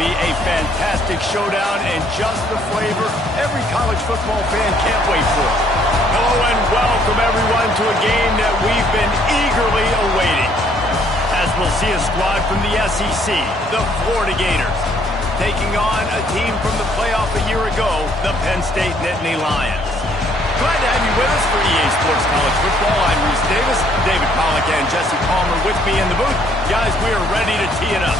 be a fantastic showdown and just the flavor every college football fan can't wait for. Hello and welcome everyone to a game that we've been eagerly awaiting. As we'll see a squad from the SEC, the Florida Gators, taking on a team from the playoff a year ago, the Penn State Nittany Lions. Glad to have you with us for EA Sports College Football. I'm Reese Davis, David Pollack and Jesse Palmer with me in the booth. Guys, we are ready to tee it up.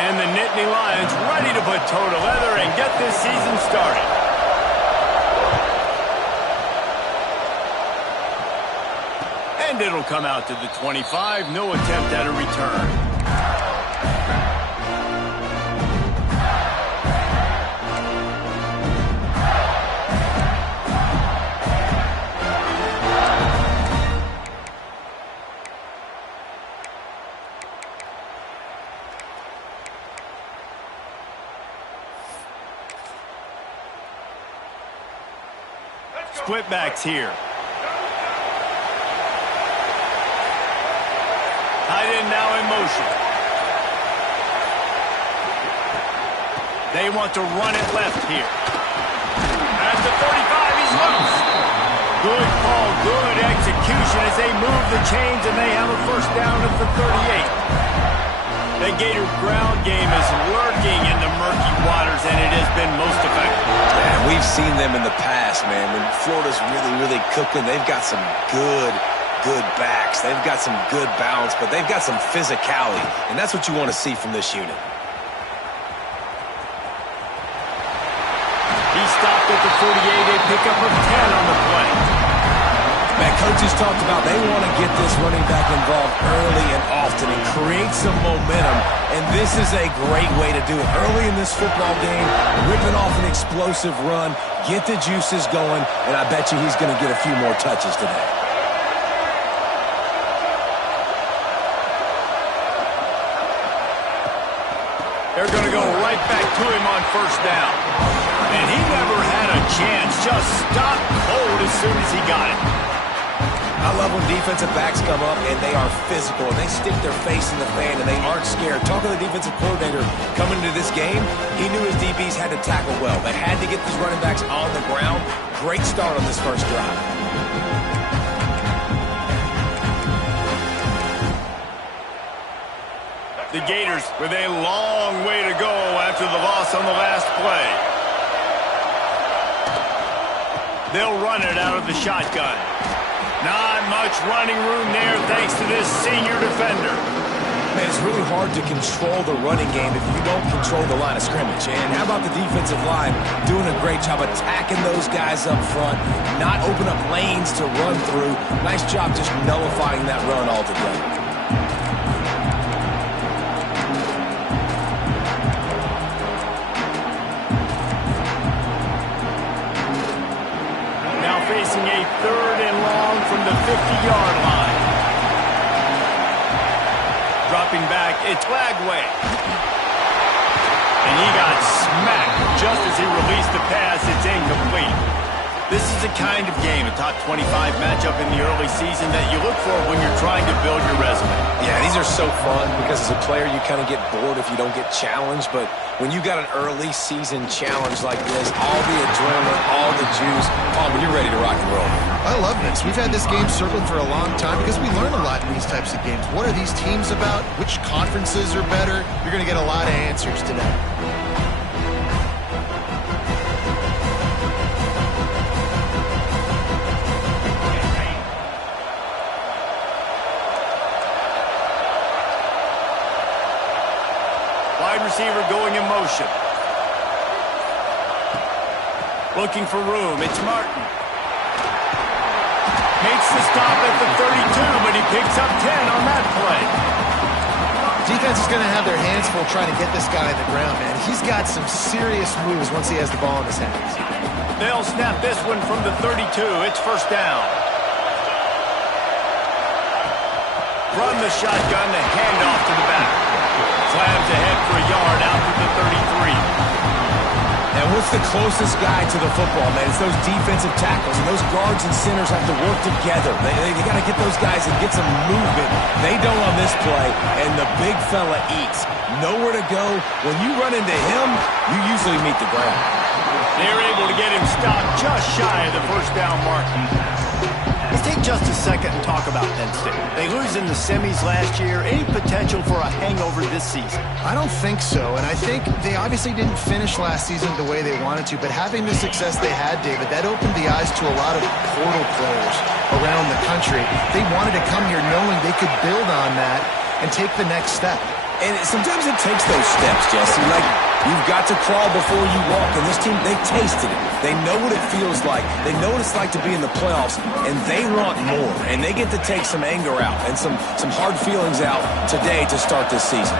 And the Nittany Lions ready to put toe to leather and get this season started. And it'll come out to the 25. No attempt at a return. Split backs here. Tight end now in motion. They want to run it left here. At the 35, he's loose. Good call, good execution as they move the chains and they have a first down at the 38. The Gator ground game is lurking in the murky waters, and it has been most effective. And we've seen them in the past, man. When Florida's really cooking, they've got some good backs. They've got some good balance, but they've got some physicality, and that's what you want to see from this unit. He stopped at the 48, a pickup of 10 on the play. Man, coaches talked about they want to get this running back involved early and often and create some momentum, and this is a great way to do it. Early in this football game, ripping off an explosive run, get the juices going, and I bet you he's going to get a few more touches today. They're going to go right back to him on first down. And he never had a chance, just stopped cold as soon as he got it. I love when defensive backs come up and they are physical and they stick their face in the fan and they aren't scared. Talking to the defensive coordinator coming into this game, he knew his DBs had to tackle well. They had to get these running backs on the ground. Great start on this first drive. The Gators with a long way to go after the loss on the last play. They'll run it out of the shotgun. Not much running room there thanks to this senior defender. Man, it's really hard to control the running game if you don't control the line of scrimmage. And how about the defensive line doing a great job attacking those guys up front, not open up lanes to run through. Nice job just nullifying that run altogether. Facing a third and long from the 50-yard line. Dropping back, it's Lagway. And he got smacked just as he released the pass. It's incomplete. This is the kind of game, a top 25 matchup in the early season that you look for when you're trying to build your resume. Yeah, these are so fun because as a player you kind of get bored if you don't get challenged, but when you got an early season challenge like this, all the adrenaline, all the juice, Palmer, you're ready to rock and roll. I love this. We've had this game circled for a long time because we learn a lot in these types of games. What are these teams about? Which conferences are better? You're going to get a lot of answers today. Wide receiver going in motion. Looking for room. It's Martin. Makes the stop at the 32, but he picks up 10 on that play. Defense is going to have their hands full trying to get this guy on the ground, man. He's got some serious moves once he has the ball in his hands. They'll snap this one from the 32. It's first down. from the shotgun, the handoff to the back. Slams ahead for a yard out to the 33. And what's the closest guy to the football, man? It's those defensive tackles, and those guards and centers have to work together. They got to get those guys and get some movement. They don't on this play, and the big fella eats. Nowhere to go. When you run into him, you usually meet the ground. They're able to get him stopped just shy of the first down mark. Let's take just a second and talk about Penn State. They lose in the semis last year. Any potential for a hangover this season? I don't think so, and I think they obviously didn't finish last season the way they wanted to, but having the success they had, David, that opened the eyes to a lot of portal players around the country. They wanted to come here knowing they could build on that and take the next step. And sometimes it takes those steps, Jesse. Like, you've got to crawl before you walk. And this team, they tasted it. They know what it feels like. They know what it's like to be in the playoffs. And they want more. And they get to take some anger out and some hard feelings out today to start this season.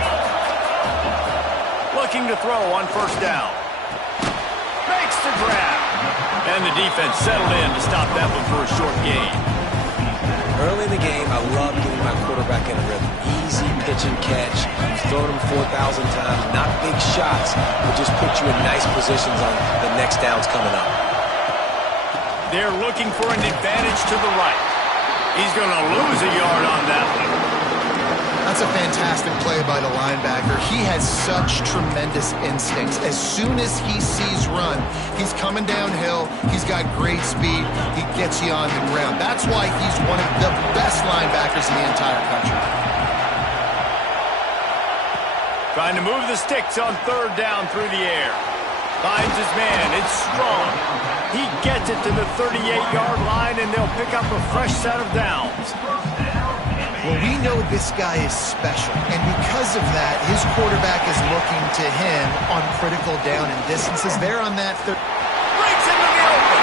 Looking to throw on first down. Makes the grab. And the defense settled in to stop that one for a short gain. Early in the game, I love getting my quarterback in a rhythm. Easy pitch and catch. You've thrown them 4,000 times. Not big shots, but just put you in nice positions on the next downs coming up. They're looking for an advantage to the right. He's going to lose a yard on that one. That's a fantastic play by the linebacker. He has such tremendous instincts. As soon as he sees run, he's coming downhill. He's got great speed. He gets you on the ground. That's why he's one of the best linebackers in the entire country. Trying to move the sticks on third down through the air. Finds his man. It's strong. He gets it to the 38-yard line, and they'll pick up a fresh set of downs. Well, we know this guy is special, and because of that, his quarterback is looking to him on critical down and distances. They're on that third. Breaks into the open.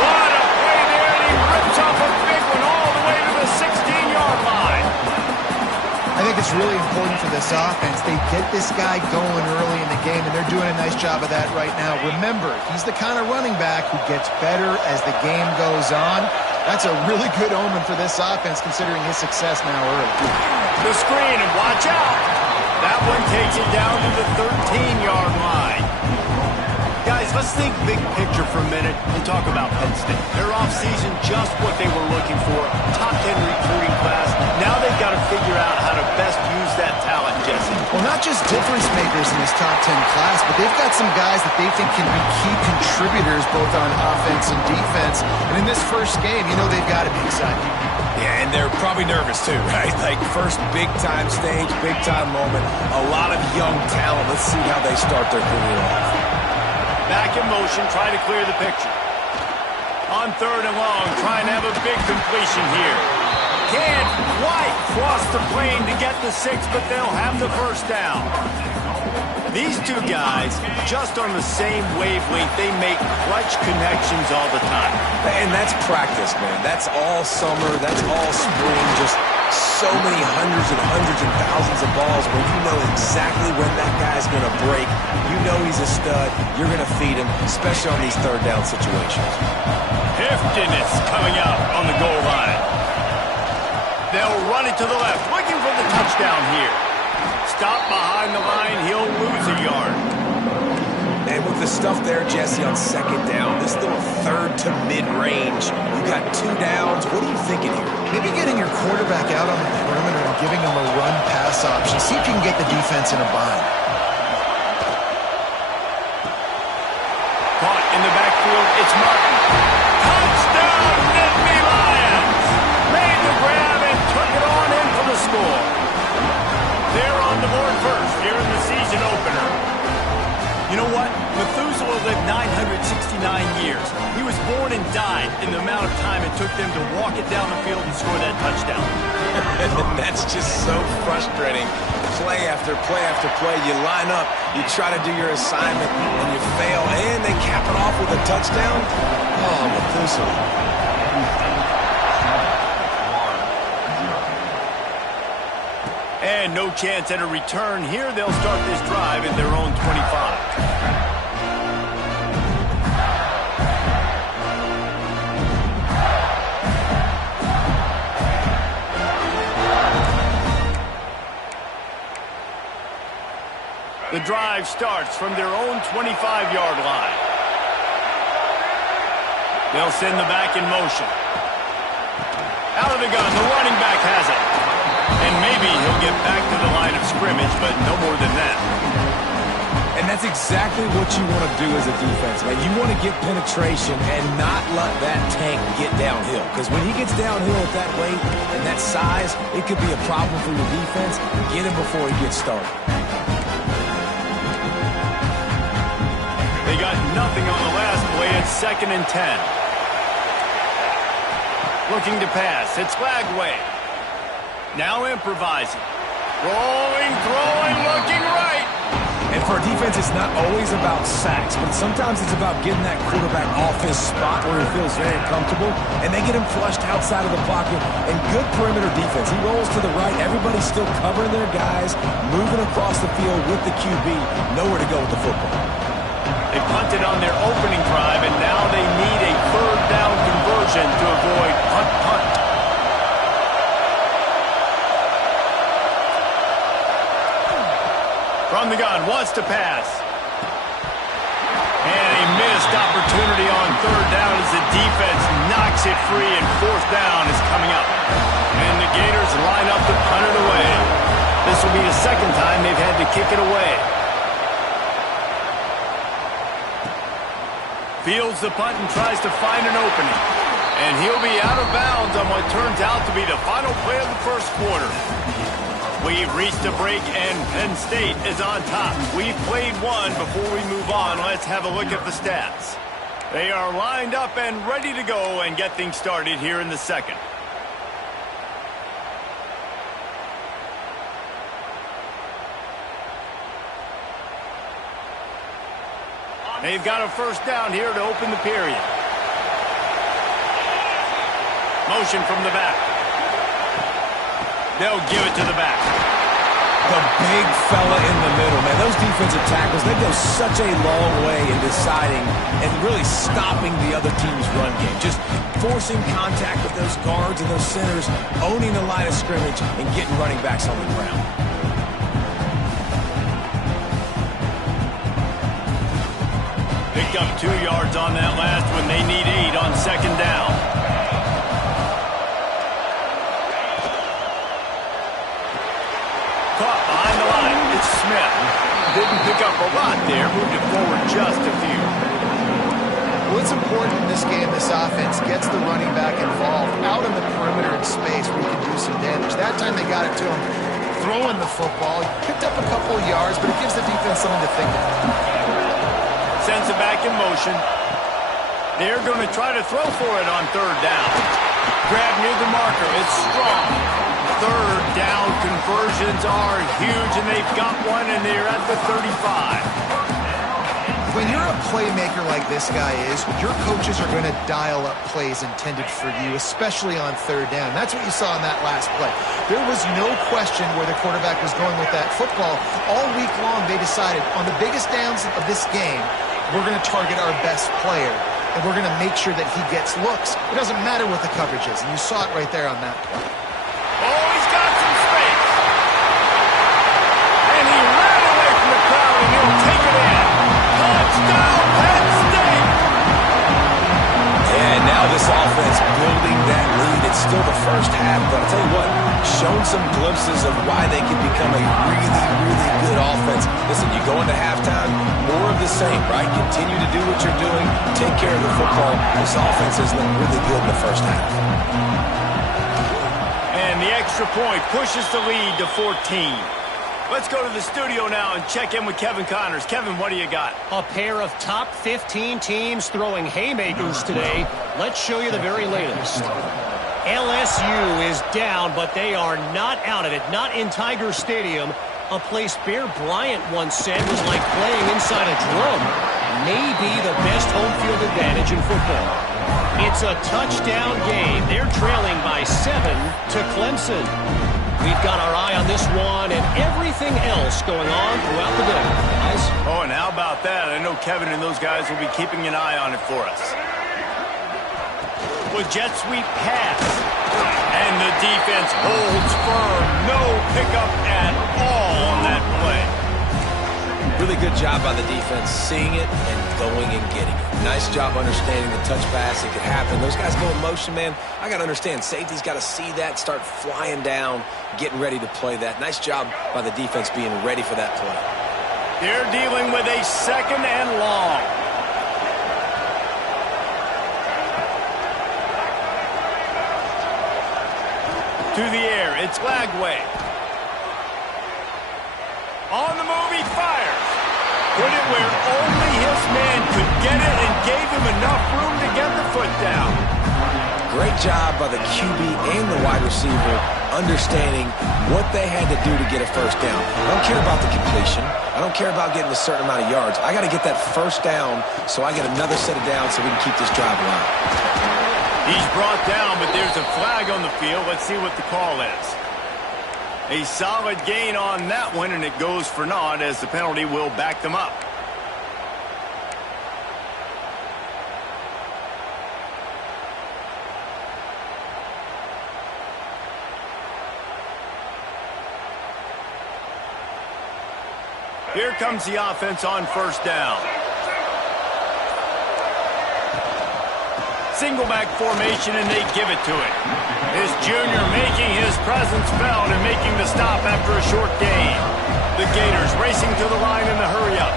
What a play there, and he rips off a big one all the way to the 16-yard line. I think it's really important for this offense. They get this guy going early in the game, and they're doing a nice job of that right now. Remember, he's the kind of running back who gets better as the game goes on. That's a really good omen for this offense, considering his success now early. The screen, and watch out. That one takes it down to the 13-yard line. Guys, let's think big picture for a minute and talk about Penn State. Their offseason, just what they were looking for. Top 10 recruiting class. Now they've got to figure out how to best use that talent, Jesse. Well, not just difference makers in this top 10 class, but they've got some guys that they think can be key contributors both on offense and defense. And in this first game, you know they've got to be excited. Yeah, and they're probably nervous too, right? Like, first big-time stage, big-time moment. A lot of young talent. Let's see how they start their career off. Back in motion, trying to clear the picture. On third and long, trying to have a big completion here. Can't quite cross the plane to get the 6, but they'll have the first down. These two guys, just on the same wavelength, they make clutch connections all the time. And that's practice, man. That's all summer. That's all spring. Just so many hundreds and thousands of balls where you know exactly when that guy's going to break. You know he's a stud. You're going to feed him, especially on these third down situations. Heftiness coming out on the goal line. They'll run it to the left, looking for the touchdown here. Stop behind the line, he'll lose a yard. And with the stuff there, Jesse, on second down, this little third to mid-range, you got 2 downs. What are you thinking here? Maybe getting your quarterback out on the perimeter and giving him a run-pass option. See if you can get the defense in a bind. Caught in the backfield, it's Martin. Touchdown, Nittany Lions! Made the grab and took it on in for the score. They're on the board first here in the season opener. You know what? Methuselah lived 969 years. He was born and died in the amount of time it took them to walk it down the field and score that touchdown. That's just so frustrating. Play after play after play. You line up, you try to do your assignment, and you fail, and they cap it off with a touchdown. Oh, Methuselah. And no chance at a return here. They'll start this drive at their own 25. The drive starts from their own 25-yard line. They'll send the back in motion. Out of the gun, the running back has it. And maybe he'll get back to the line of scrimmage, but no more than that. And that's exactly what you want to do as a defense, man. You want to get penetration and not let that tank get downhill. Because when he gets downhill at that weight and that size, it could be a problem for your defense. Get him before he gets started. They got nothing on the last play. It's 2nd and 10. Looking to pass. It's Lagway. Now improvising. Rolling, throwing, looking right. And for a defense, it's not always about sacks, but sometimes it's about getting that quarterback off his spot where he feels very comfortable, and they get him flushed outside of the pocket. And good perimeter defense. He rolls to the right. Everybody's still covering their guys, moving across the field with the QB. Nowhere to go with the football. They punted on their opening drive, and now they need a 3rd down conversion to avoid punt. From the gun, wants to pass. And a missed opportunity on 3rd down as the defense knocks it free, and 4th down is coming up. And the Gators line up to punt it away. This will be the 2nd time they've had to kick it away. Fields the punt and tries to find an opening. And he'll be out of bounds on what turns out to be the final play of the 1st quarter. We've reached a break, and Penn State is on top. We've played one. Before we move on, let's have a look at the stats. They are lined up and ready to go and get things started here in the 2nd. They've got a 1st down here to open the period. Motion from the back. They'll give it to the back. The big fella in the middle, man. Those defensive tackles, they go such a long way in deciding and really stopping the other team's run game. Just forcing contact with those guards and those centers, owning the line of scrimmage, and getting running backs on the ground. Picked up 2 yards on that last one. They need 8 on 2nd down. Caught behind the line. It's Smith. Didn't pick up a lot there. Moved it forward just a few. What's important in this game, this offense gets the running back involved out in the perimeter in space where you can do some damage. That time they got it to him throwing the football. Picked up a couple of yards, but it gives the defense something to think about. Sends it back in motion. They're going to try to throw for it on 3rd down. Grab near the marker. It's strong. 3rd down conversions are huge, and they've got one, and they're at the 35. When you're a playmaker like this guy is, your coaches are going to dial up plays intended for you, especially on 3rd down. That's what you saw in that last play. There was no question where the quarterback was going with that football. All week long, they decided on the biggest downs of this game, we're going to target our best player, and we're going to make sure that he gets looks. It doesn't matter what the coverage is, and you saw it right there on that play. Oh, he's got some space. And he ran away from the crowd, and he'll take it in. Touchdown, Penn State! And now this offense building that lead. It's still the 1st half, but I'll tell you what, shown some glimpses of why they can become a really, really good offense. Listen, you go into halftime, more of the same, right? Continue to do what you're doing, take care of the football. This offense has looked really good in the 1st half. And the extra point pushes the lead to 14. Let's go to the studio now and check in with Kevin Connors. Kevin, what do you got? A pair of top 15 teams throwing haymakers today. Let's show you the very latest. LSU is down, but they are not out of it. Not in Tiger Stadium, a place Bear Bryant once said was like playing inside a drum. Maybe the best home field advantage in football. It's a touchdown game. They're trailing by 7 to Clemson. We've got our eye on this one and everything else going on throughout the day, guys. Oh, and how about that? I know Kevin and those guys will be keeping an eye on it for us. With jet sweep pass. And the defense holds firm. No pickup at all on that play. Really good job by the defense, seeing it and going and getting it. Nice job understanding the touch pass. It could happen. Those guys go in motion, man. I got to understand. Safety's got to see that, start flying down, getting ready to play that. Nice job by the defense being ready for that play. They're dealing with a 2nd and long. To the air, it's Lagway. On the move, he fires. Put it where only his man could get it and gave him enough room to get the foot down. Great job by the QB and the wide receiver understanding what they had to do to get a first down. I don't care about the completion. I don't care about getting a certain amount of yards. I got to get that first down so I get another set of downs so we can keep this drive alive. He's brought down, but there's a flag on the field. Let's see what the call is. A solid gain on that one, and it goes for naught as the penalty will back them up. Here comes the offense on first down. Single back formation, and they give it to it. His junior making his presence felt and making the stop after a short gain. The Gators racing to the line in the hurry-up.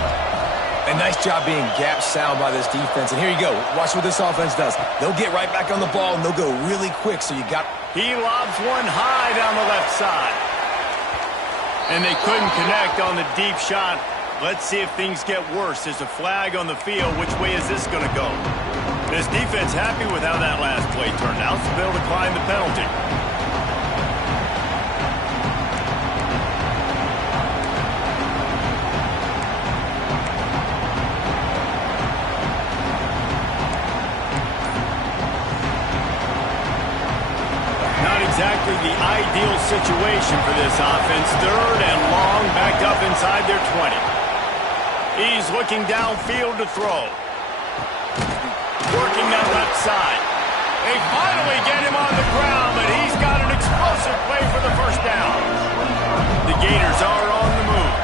A nice job being gap sound by this defense. And here you go. Watch what this offense does. They'll get right back on the ball, and they'll go really quick, so you got... He lobs one high down the left side. And they couldn't connect on the deep shot. Let's see if things get worse. There's a flag on the field. Which way is this going to go? This defense happy with how that last play turned out, so they'll decline the penalty. Not exactly the ideal situation for this offense. 3rd and long, backed up inside their 20. He's looking downfield to throw. Working that left side. They finally get him on the ground, but he's got an explosive play for the first down. The Gators are on the move.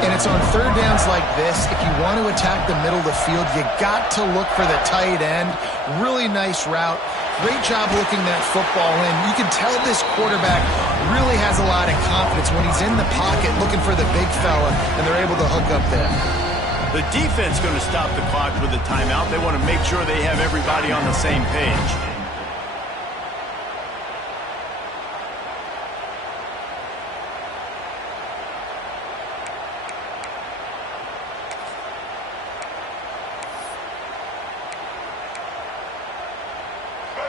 And it's on 3rd downs like this. If you want to attack the middle of the field, you got to look for the tight end. Really nice route. Great job looking that football in. You can tell this quarterback really has a lot of confidence when he's in the pocket looking for the big fella, and they're able to hook up there. The defense going to stop the clock with a timeout. They want to make sure they have everybody on the same page.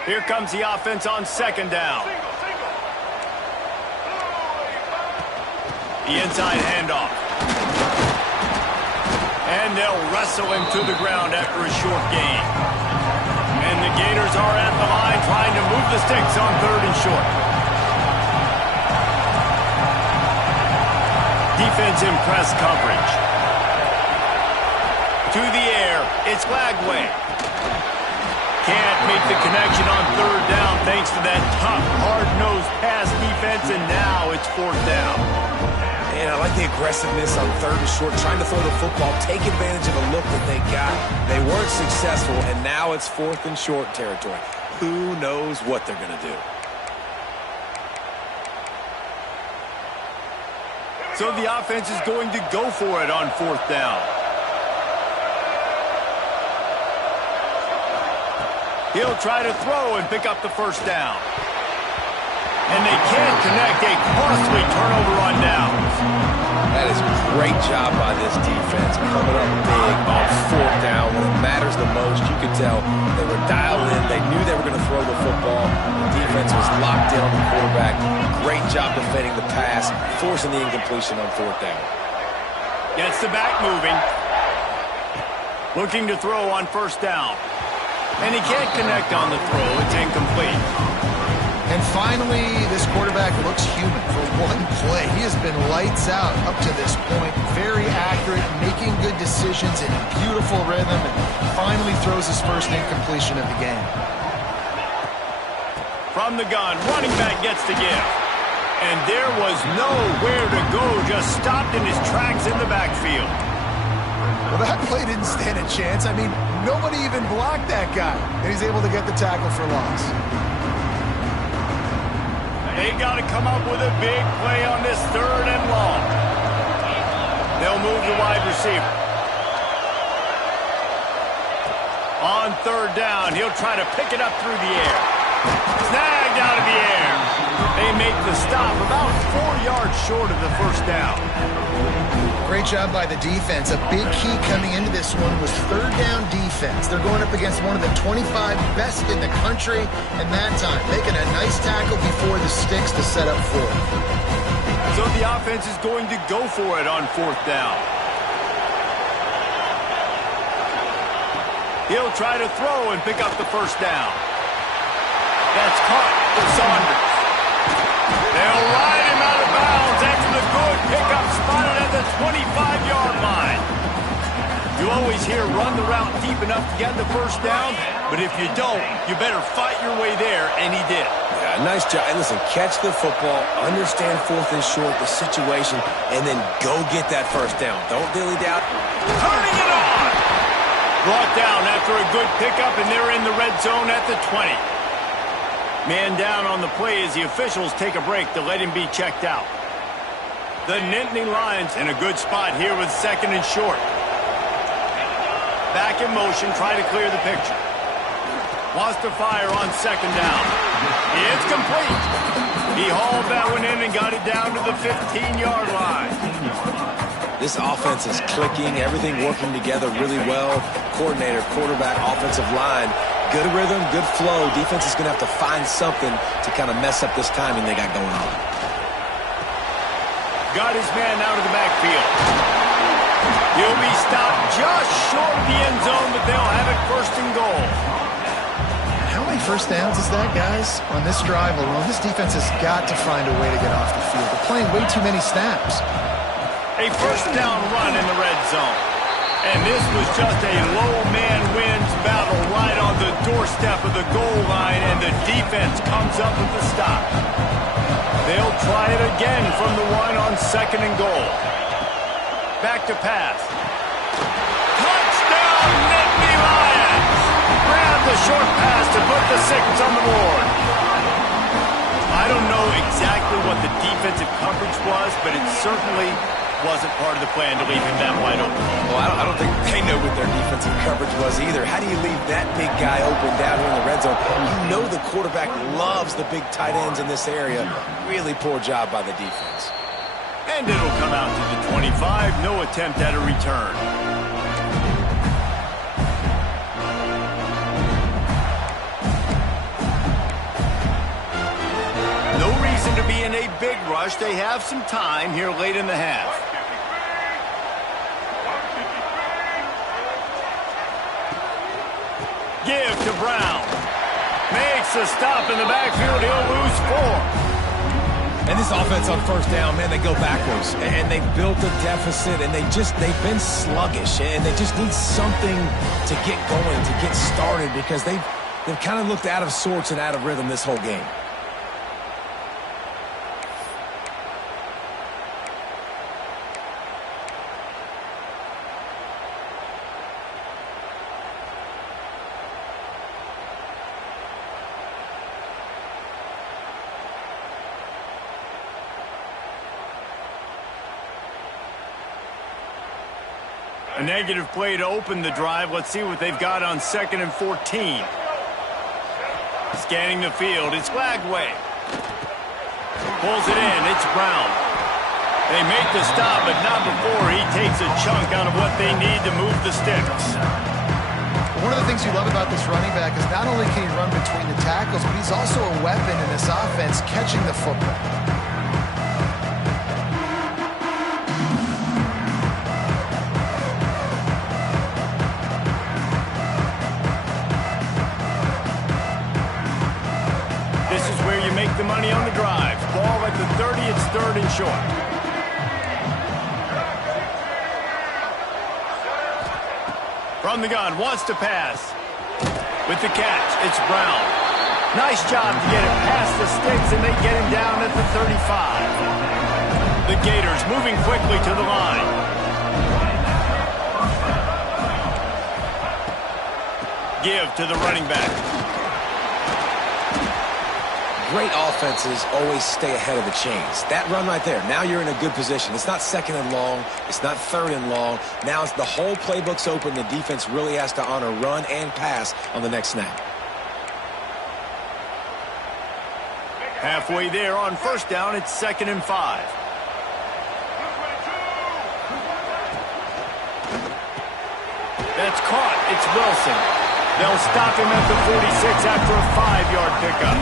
Here comes the offense on 2nd down. The inside handoff. And they'll wrestle him to the ground after a short gain. And the Gators are at the line trying to move the sticks on 3rd and short. Defense in press coverage. To the air, it's Lagway. Can't make the connection on 3rd down thanks to that tough, hard-nosed pass defense, and now it's 4th down. And I like the aggressiveness on 3rd and short, trying to throw the football, take advantage of a look that they got. They weren't successful, and now it's 4th and short territory. Who knows what they're going to do? So the offense is going to go for it on 4th down. He'll try to throw and pick up the first down. And they can't connect. A costly turnover on downs. That is a great job by this defense, coming up big on 4th down when it matters the most. You could tell they were dialed in. They knew they were going to throw the football. The defense was locked in on the quarterback. Great job defending the pass, forcing the incompletion on 4th down. Gets the back moving. Looking to throw on 1st down. And he can't connect on the throw. It's incomplete. And finally, this quarterback looks human for one play. He has been lights out up to this point. Very accurate, making good decisions in beautiful rhythm, and finally throws his first incompletion of the game. From the gun, running back gets the give. And there was nowhere to go, just stopped in his tracks in the backfield. Well, that play didn't stand a chance. I mean, nobody even blocked that guy. And he's able to get the tackle for loss. They got to come up with a big play on this 3rd and long. They'll move the wide receiver. On 3rd down, he'll try to pick it up through the air. Snagged out of the air. They make the stop about 4 yards short of the 1st down. Great job by the defense. A big key coming into this one was 3rd down defense. They're going up against one of the 25 best in the country, and that time making a nice tackle before the sticks to set up 4th. So the offense is going to go for it on 4th down. He'll try to throw and pick up the 1st down. That's caught for Saunders. They'll ride him out of bounds after the good pickup spotted at the 25-yard line. You always hear run the route deep enough to get the 1st down, but if you don't, you better fight your way there, and he did. Yeah, nice job. And listen, catch the football, understand 4th and short, the situation, and then go get that 1st down. Don't dilly-dally. Turning it on! Brought down after a good pickup, and they're in the red zone at the 20. Man down on the play as the officials take a break to let him be checked out. The Nittany Lions in a good spot here with 2nd and short. Back in motion, try to clear the picture. Wants to fire on 2nd down. It's complete. He hauled that one in and got it down to the 15-yard line. This offense is clicking, everything working together really well. Coordinator, quarterback, offensive line. Good rhythm, good flow. Defense is going to have to find something to kind of mess up this timing they got going on. Got his man out of the backfield. He'll be stopped just short of the end zone, but they'll have it 1st and goal. How many 1st downs is that, guys? On this drive alone, this defense has got to find a way to get off the field. They're playing way too many snaps. A 1st down run in the red zone. And this was just a low man wins battle right on the doorstep of the goal line, and the defense comes up with the stop. They'll try it again from the 1 on 2nd and goal. Back to pass. Touchdown, Nittany Lions! Grab the short pass to put the 6 on the board. I don't know exactly what the defensive coverage was, but it certainly wasn't part of the plan to leave him that wide open. Well, I don't think they know what their defensive coverage was either. How do you leave that big guy open down here in the red zone? You know the quarterback loves the big tight ends in this area. Really poor job by the defense. And it'll come out to the 25. No attempt at a return. No reason to be in a big rush. They have some time here late in the half. Give to Brown. Makes a stop in the backfield. He'll lose 4. And this offense on 1st down, man, they go backwards. And they've built a deficit, and they've been sluggish. And they just need something to get going, to get started, because they've kind of looked out of sorts and out of rhythm this whole game. A negative play to open the drive. Let's see what they've got on 2nd and 14. Scanning the field. It's Lagway. Pulls it in. It's Brown. They make the stop, but not before he takes a chunk out of what they need to move the sticks. One of the things you love about this running back is not only can he run between the tackles, but he's also a weapon in this offense catching the football. This is where you make the money on the drive. Ball at the 30, it's 3rd and short. From the gun, wants to pass. With the catch, it's Brown. Nice job to get it past the sticks, and they get him down at the 35. The Gators moving quickly to the line. Give to the running back. Great offenses always stay ahead of the chains. That run right there, now you're in a good position. It's not second and long. It's not third and long. Now it's the whole playbook's open. The defense really has to honor run and pass on the next snap. Halfway there on first down, it's 2nd and 5. That's caught. It's Wilson. They'll stop him at the 46 after a 5-yard pickup.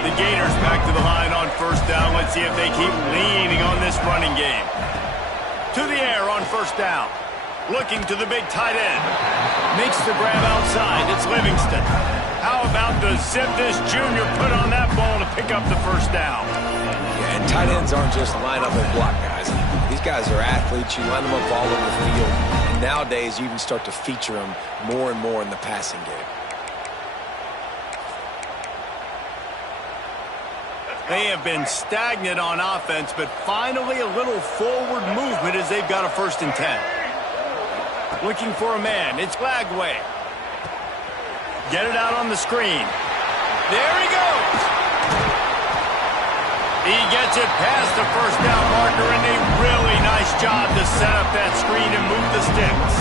The Gators back to the line on first down. Let's see if they keep leaning on this running game. To the air on first down. Looking to the big tight end. Makes the grab outside. It's Livingston. How about the zip this junior put on that ball to pick up the first down? Yeah, and tight ends aren't just line up and block guys. These guys are athletes. You line them up all over the field. And nowadays, you even start to feature them more and more in the passing game. They have been stagnant on offense, but finally a little forward movement as they've got a 1st and 10. Looking for a man. It's Glagway. Get it out on the screen. There he goes. He gets it past the first down marker, and a really nice job to set up that screen and move the sticks.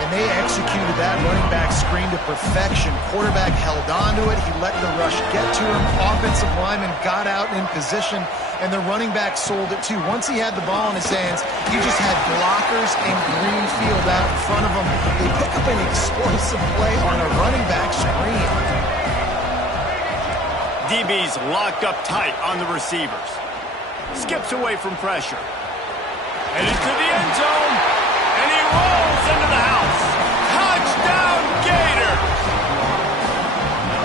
And they executed that running back screen to perfection. Quarterback held on to it. He let the rush get to him. Offensive lineman got out in position, and the running back sold it too. Once he had the ball in his hands, he just had blockers and green field out in front of him. They pick up an explosive play on a running back screen. DB's locked up tight on the receivers. Skips away from pressure. Headed to the end zone, and he rolls into the house. Touchdown, Gators!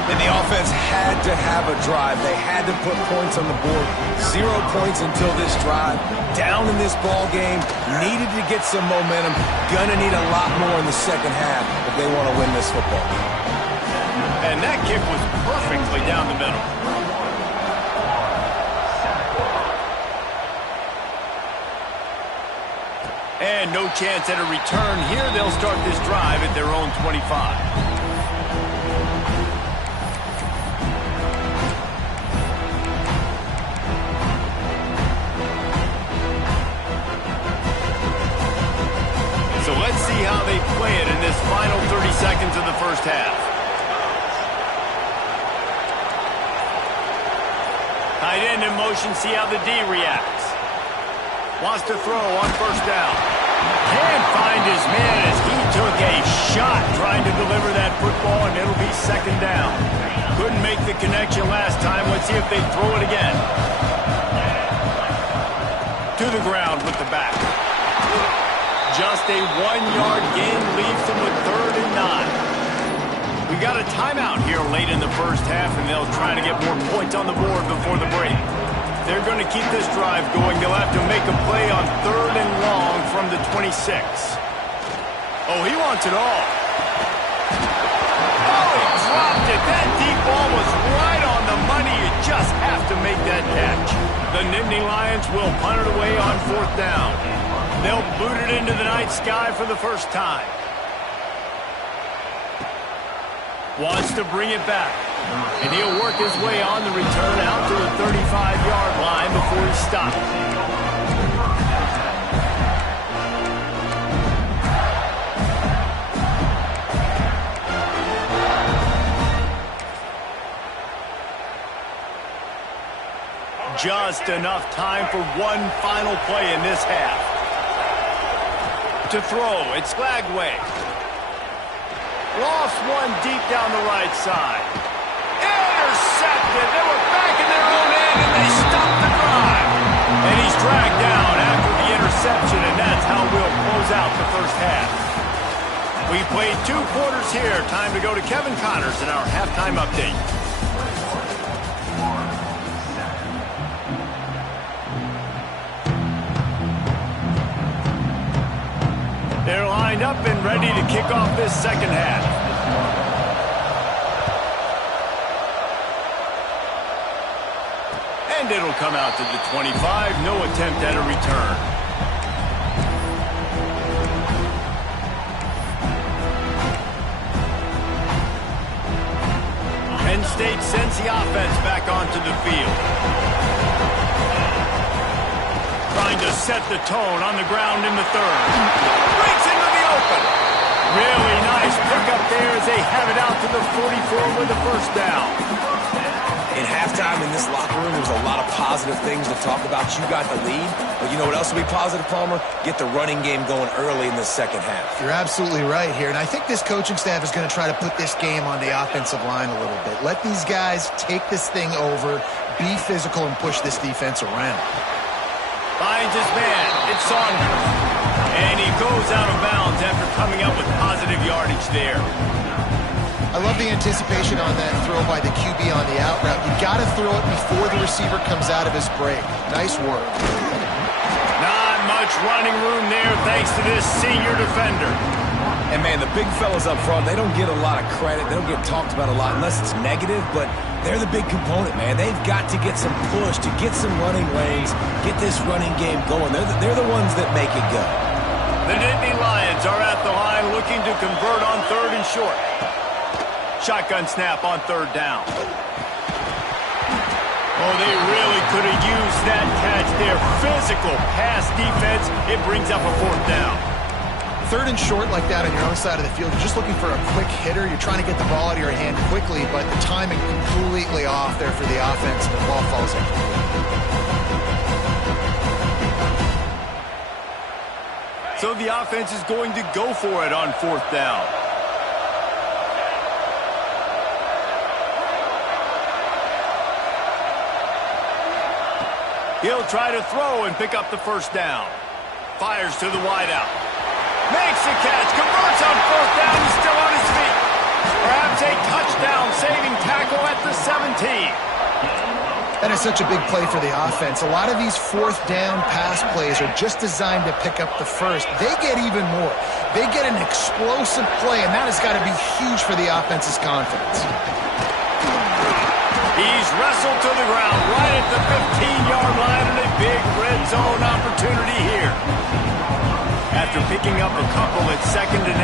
And the offense had to have a drive. They had to put points on the board. 0 points until this drive. Down in this ball game. Needed to get some momentum. Gonna need a lot more in the second half if they want to win this football game. And that kick was perfectly down the middle. And no chance at a return here. They'll start this drive at their own 25. So let's see how they play it in this final 30 seconds of the first half. Tight end in motion, see how the D reacts. Wants to throw on first down. Can't find his man as he took a shot trying to deliver that football, and it'll be 2nd down. Couldn't make the connection last time. Let's see if they throw it again. To the ground with the back. Just a 1-yard gain leaves them with 3rd and 9. We got a timeout here late in the first half, and they'll try to get more points on the board before the break. They're going to keep this drive going. They'll have to make a play on 3rd and long from the 26. Oh, he wants it all. Oh, he dropped it. That deep ball was right on the money. You just have to make that catch. The Nittany Lions will punt it away on 4th down. They'll boot it into the night sky for the first time. Wants to bring it back. And he'll work his way on the return out to the 35-yard line before he stops. Just enough time for one final play in this half. To throw, it's Glagway. Lost one deep down the right side. Intercepted. They were back in their own end, and they stopped the drive. And he's dragged down after the interception, and that's how we'll close out the first half. We played 2 quarters here. Time to go to Kevin Connors in our halftime update. They're lined up and ready to kick off this second half. And it'll come out to the 25. No attempt at a return. Penn State sends the offense back onto the field. Trying to set the tone on the ground in the third. Breaks into the open. Really nice pickup there as they have it out to the 44 with the first down. In halftime in this locker room, there's a lot of positive things to talk about. You got the lead, but you know what else will be positive, Palmer? Get the running game going early in the second half. You're absolutely right here, and I think this coaching staff is going to try to put this game on the offensive line a little bit. Let these guys take this thing over, be physical, and push this defense around. Finds his man. It's Saunders. And he goes out of bounds after coming up with positive yardage there. I love the anticipation on that throw by the QB on the out route. You got to throw it before the receiver comes out of his break. Nice work. Not much running room there thanks to this senior defender. And, man, the big fellas up front, they don't get a lot of credit. They don't get talked about a lot unless it's negative, but they're the big component, man. They've got to get some push, to get some running lanes, get this running game going. They're the ones that make it go. The Nittany Lions are at the line looking to convert on 3rd and short. Shotgun snap on 3rd down. Oh, they really could have used that catch there. Physical pass defense. It brings up a 4th down. 3rd and short like that on your own side of the field. You're just looking for a quick hitter. You're trying to get the ball out of your hand quickly, but the timing completely off there for the offense, and the ball falls in. So the offense is going to go for it on 4th down. He'll try to throw and pick up the first down. Fires to the wideout. Makes the catch. Converts on 4th down. He's still on his feet. Perhaps a touchdown-saving tackle at the 17. That is such a big play for the offense. A lot of these 4th down pass plays are just designed to pick up the first. They get even more. They get an explosive play, and that has got to be huge for the offense's confidence. He's wrestled to the ground right at the 15-yard line, and a big red zone opportunity here. After picking up a couple at 2nd and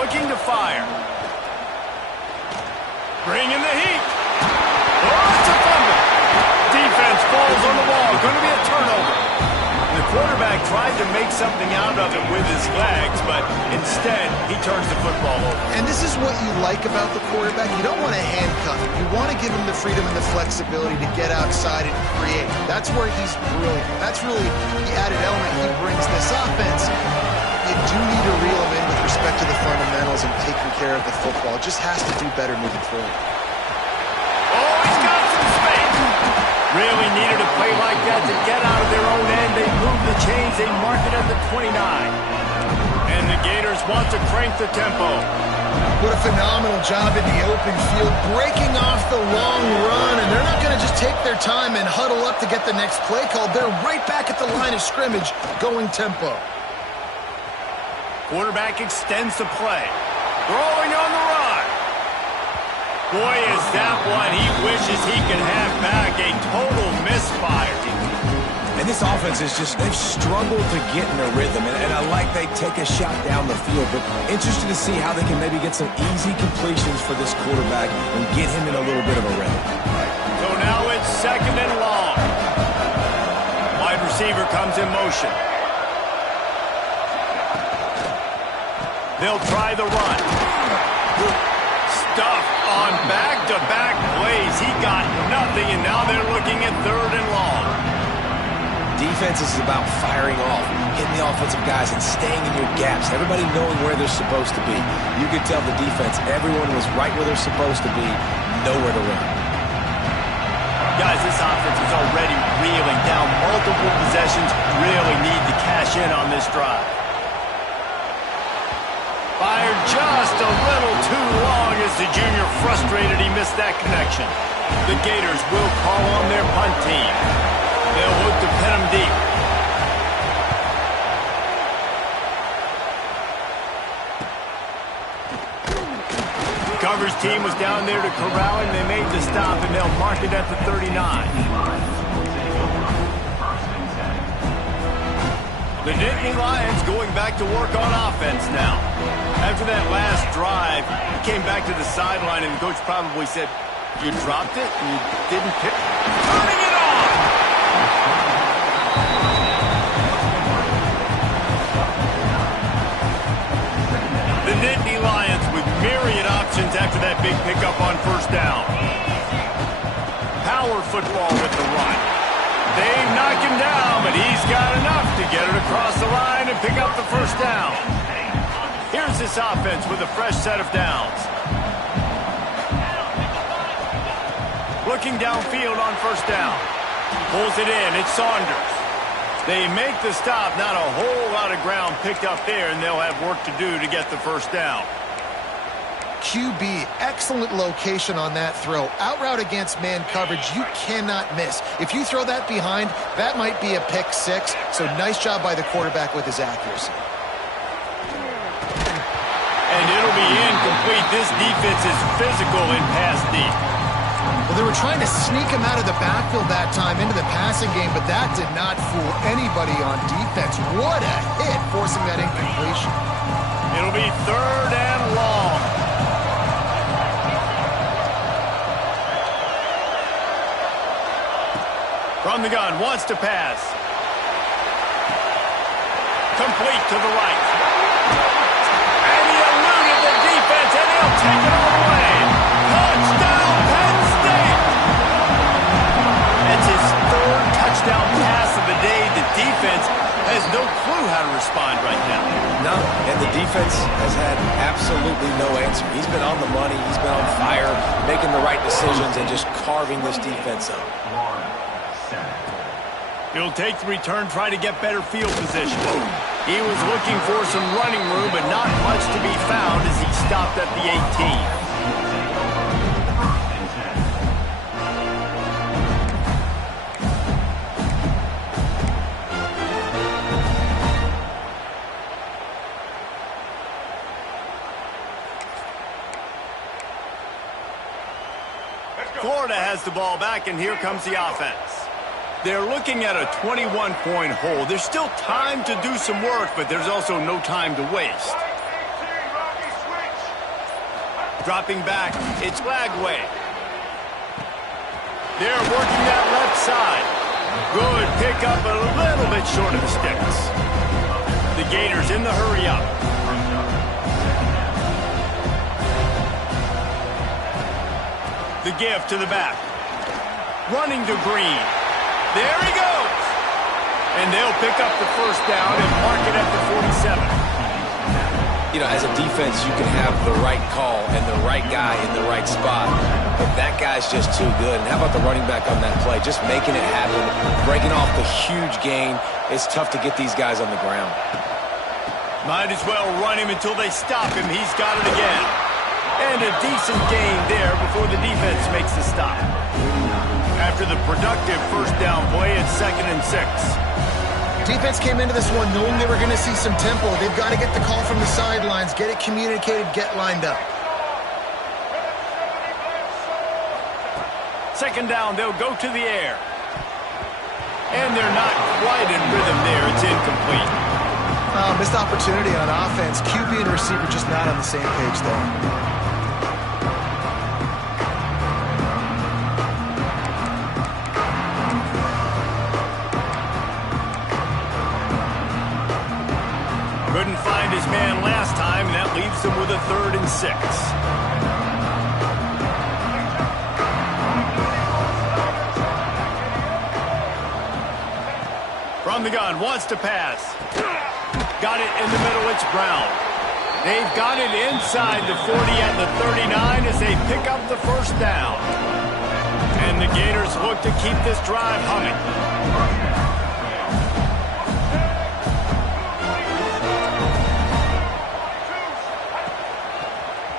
8. Looking to fire. Bringing the heat. Oh, it's a fumble. Defense falls on the ball. Going to be a turnover. The quarterback tried to make something out of it with his legs, but instead, he turns the football over. And this is what you like about the quarterback. You don't want to handcuff him. You want to give him the freedom and the flexibility to get outside and create. That's where he's brilliant. That's really the added element he brings this offense. You do need to reel him in with respect to the fundamentals and taking care of the football. It just has to do better moving forward. Oh, he's got some space. Really needed a play like that to get out of their own end. They move the chains. They mark it at the 29. And the Gators want to crank the tempo. What a phenomenal job in the open field, breaking off the long run, and they're not going to just take their time and huddle up to get the next play called. They're right back at the line of scrimmage, going tempo. Quarterback extends the play. Throwing on the run. Boy, is that one he wishes he could have back. A total misfire. And this offense is just, they've struggled to get in a rhythm. And I like they take a shot down the field, but interested to see how they can maybe get some easy completions for this quarterback and get him in a little bit of a rhythm. So now it's 2nd and long. Wide receiver comes in motion. They'll try the run. Stuffed on back-to-back plays. He got nothing, and now they're looking at 3rd and long. Defense is about firing off, hitting the offensive guys, and staying in your gaps. Everybody knowing where they're supposed to be. You could tell the defense, everyone was right where they're supposed to be, nowhere to run. Guys, this offense is already reeling down multiple possessions. Really need to cash in on this drive. Fired just a little too long as the junior frustrated he missed that connection. The Gators will call on their punt team. They'll look to pin him deep. coverage team was down there to corral him. They made the stop, and they'll mark it at the 39. The Nittany Lions going back to work on offense now. After that last drive, he came back to the sideline, and the coach probably said, "You dropped it, and you didn't pick." Turning it on! The Nittany Lions with myriad options after that big pickup on first down. Power football with the run. They knock him down, but he's got enough to get it across the line and pick up the first down. Here's this offense with a fresh set of downs. Looking downfield on first down. Pulls it in. It's Saunders. They make the stop. Not a whole lot of ground picked up there, and they'll have work to do to get the first down. QB, excellent location on that throw. Out route against man coverage, you cannot miss. If you throw that behind, that might be a pick six. So nice job by the quarterback with his accuracy. And it'll be incomplete. This defense is physical in pass deep. Well, they were trying to sneak him out of the backfield that time into the passing game, but that did not fool anybody on defense. What a hit, forcing that incompletion. It'll be 3rd and long. From the gun, wants to pass. Complete to the right. And he eluded the defense, and he'll take it all the way. Touchdown, Penn State! That's his 3rd touchdown pass of the day. The defense has no clue how to respond right now. No, and the defense has had absolutely no answer. He's been on the money. He's been on fire, making the right decisions, and just carving this defense up. He'll take the return, try to get better field position. He was looking for some running room, but not much to be found as he stopped at the 18. Florida has the ball back, and here comes the offense. They're looking at a 21-point hole. There's still time to do some work, but there's also no time to waste. Dropping back, it's Lagway. They're working that left side. Good pickup, a little bit short of the sticks. The Gators in the hurry up. The give to the back. Running to Green. There he goes. And they'll pick up the first down and mark it at the 47. You know, as a defense, you can have the right call and the right guy in the right spot, but that guy's just too good. And how about the running back on that play? Just making it happen, breaking off the huge gain. It's tough to get these guys on the ground. Might as well run him until they stop him. He's got it again. And a decent gain there before the defense makes the stop. After the productive first down play, it's 2nd and 6. Defense came into this one knowing they were going to see some tempo. They've got to get the call from the sidelines, get it communicated, get lined up. 2nd down, they'll go to the air. And they're not quite in rhythm there. It's incomplete. Missed opportunity on offense. QB and receiver just not on the same page there. Couldn't find his man last time, and that leaves him with a 3rd and 6. From the gun, wants to pass. Got it in the middle, it's Brown. They've got it inside the 40 at the 39 as they pick up the first down. And the Gators look to keep this drive humming.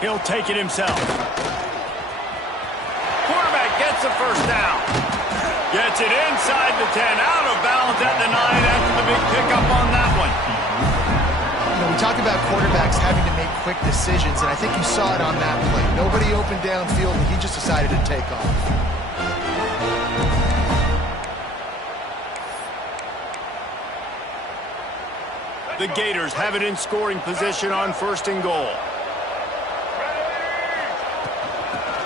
He'll take it himself. Quarterback gets the first down. Gets it inside the 10, out of bounds at the 9 after the big pickup on that one. You know, we talked about quarterbacks having to make quick decisions, and I think you saw it on that play. Nobody open downfield, and he just decided to take off. The Gators have it in scoring position on 1st and goal.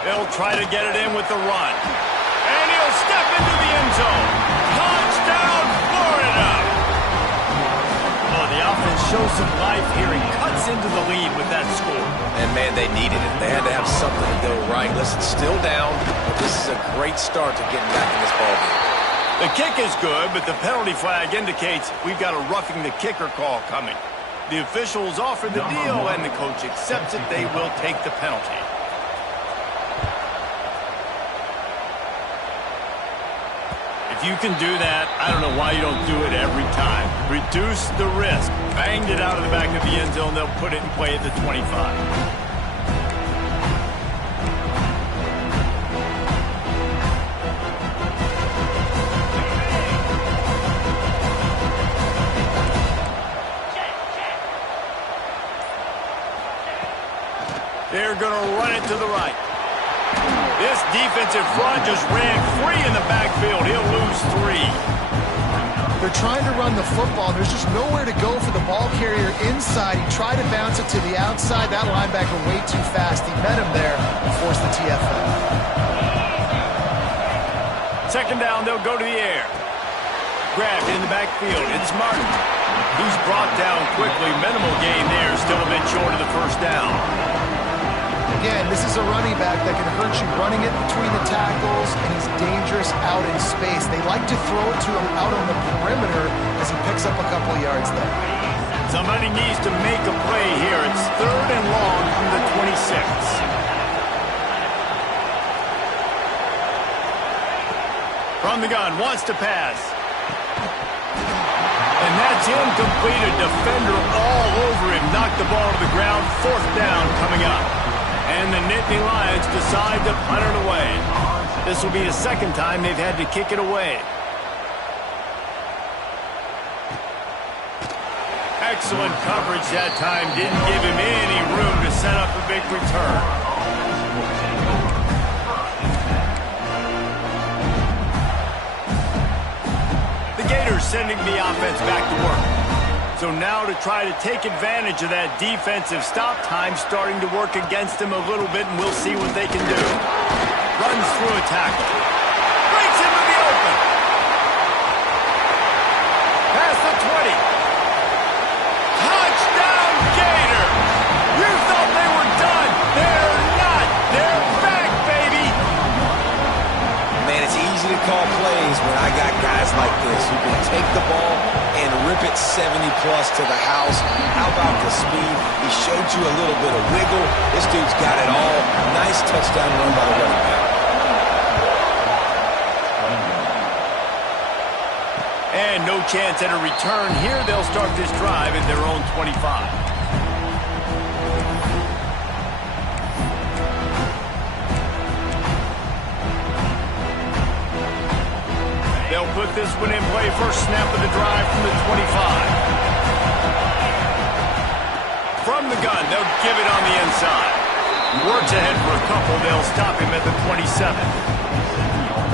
They'll try to get it in with the run. And he'll step into the end zone. Touchdown, Florida! Oh, the offense shows some life here and cuts into the lead with that score. And, man, they needed it. They had to have something to go right. Listen, still down, but this is a great start to getting back in this ballgame. The kick is good, but the penalty flag indicates we've got a roughing the kicker call coming. The officials offer the deal, and the coach accepts it. They will take the penalty. If you can do that, I don't know why you don't do it every time. Reduce the risk. Banged it out of the back of the end zone. They'll put it in play at the 25. They're going to run it to the right. This defensive front just ran free in the backfield. He'll lose 3. They're trying to run the football. There's just nowhere to go for the ball carrier inside. He tried to bounce it to the outside. That linebacker way too fast. He met him there and forced the TFL. 2nd down, they'll go to the air. Grabbed in the backfield. It's Martin. He's brought down quickly. Minimal gain there. Still a bit short of the 1st down. Again, this is a running back that can hurt you running it between the tackles, and he's dangerous out in space. They like to throw it to him out on the perimeter as he picks up a couple of yards there. Somebody needs to make a play here. It's 3rd and long from the 26. From the gun, wants to pass. And that's incomplete. A defender all over him. Knocked the ball to the ground. 4th down coming up. And the Nittany Lions decide to punt it away. This will be the 2nd time they've had to kick it away. Excellent coverage that time. Didn't give him any room to set up a big return. The Gators sending the offense back to work. So now to try to take advantage of that defensive stop time starting to work against them a little bit, and we'll see what they can do. Runs through a tackle. Breaks into the open. Past the 20. Touchdown, Gator! You thought they were done. They're not. They're back, baby! Man, it's easy to call plays when I got guys like this who can take the ball and rip it 70-plus to the house. How about the speed? He showed you a little bit of wiggle. This dude's got it all. Nice touchdown run by the running back. And no chance at a return here. They'll start this drive at their own 25. They'll put this one in play. First snap of the drive from the 25. From the gun, they'll give it on the inside. Works ahead for a couple. They'll stop him at the 27.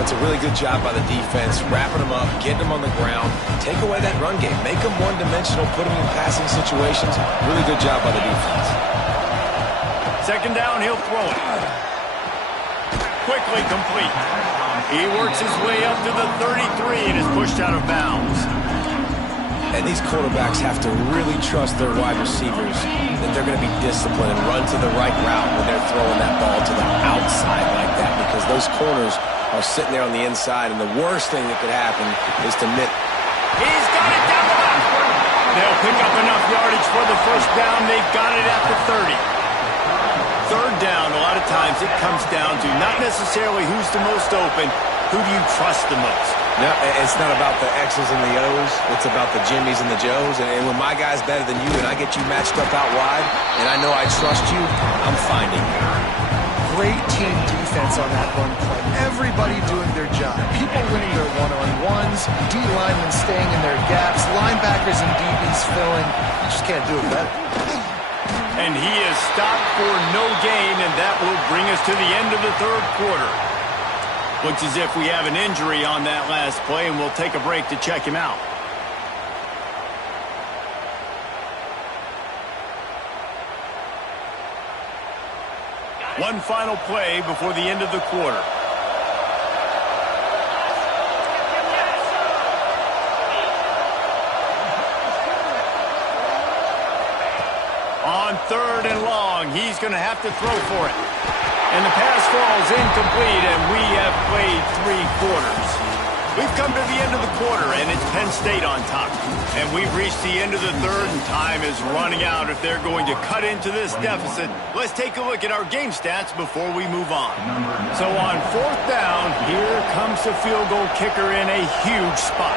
That's a really good job by the defense, wrapping them up, getting them on the ground, take away that run game, make them one-dimensional, put them in passing situations. Really good job by the defense. 2nd down, he'll throw it. Quickly complete. He works his way up to the 33 and is pushed out of bounds. And these quarterbacks have to really trust their wide receivers that they're going to be disciplined and run to the right route when they're throwing that ball to the outside like that, because those corners are sitting there on the inside, and the worst thing that could happen is to miss. He's got it down the left. They'll pick up enough yardage for the 1st down. They've got it at the 30. 3rd down, a lot of times it comes down to not necessarily who's the most open, who do you trust the most? No, it's not about the X's and the O's. It's about the Jimmies and the Joes. And when my guy's better than you and I get you matched up out wide and I know I trust you, I'm finding you. Great team defense on that run play. Everybody doing their job. People winning their one-on-ones, D-linemen staying in their gaps, linebackers and DBs filling. You just can't do it better. And he is stopped for no gain, and that will bring us to the end of the third quarter. Looks as if we have an injury on that last play, and we'll take a break to check him out. One final play before the end of the quarter. On third and long, he's going to have to throw for it. And the pass falls incomplete, and we have played 3 quarters. We've come to the end of the quarter, and it's Penn State on top. And we've reached the end of the third, and time is running out if they're going to cut into this deficit. Let's take a look at our game stats before we move on. So on fourth down, here comes the field goal kicker in a huge spot.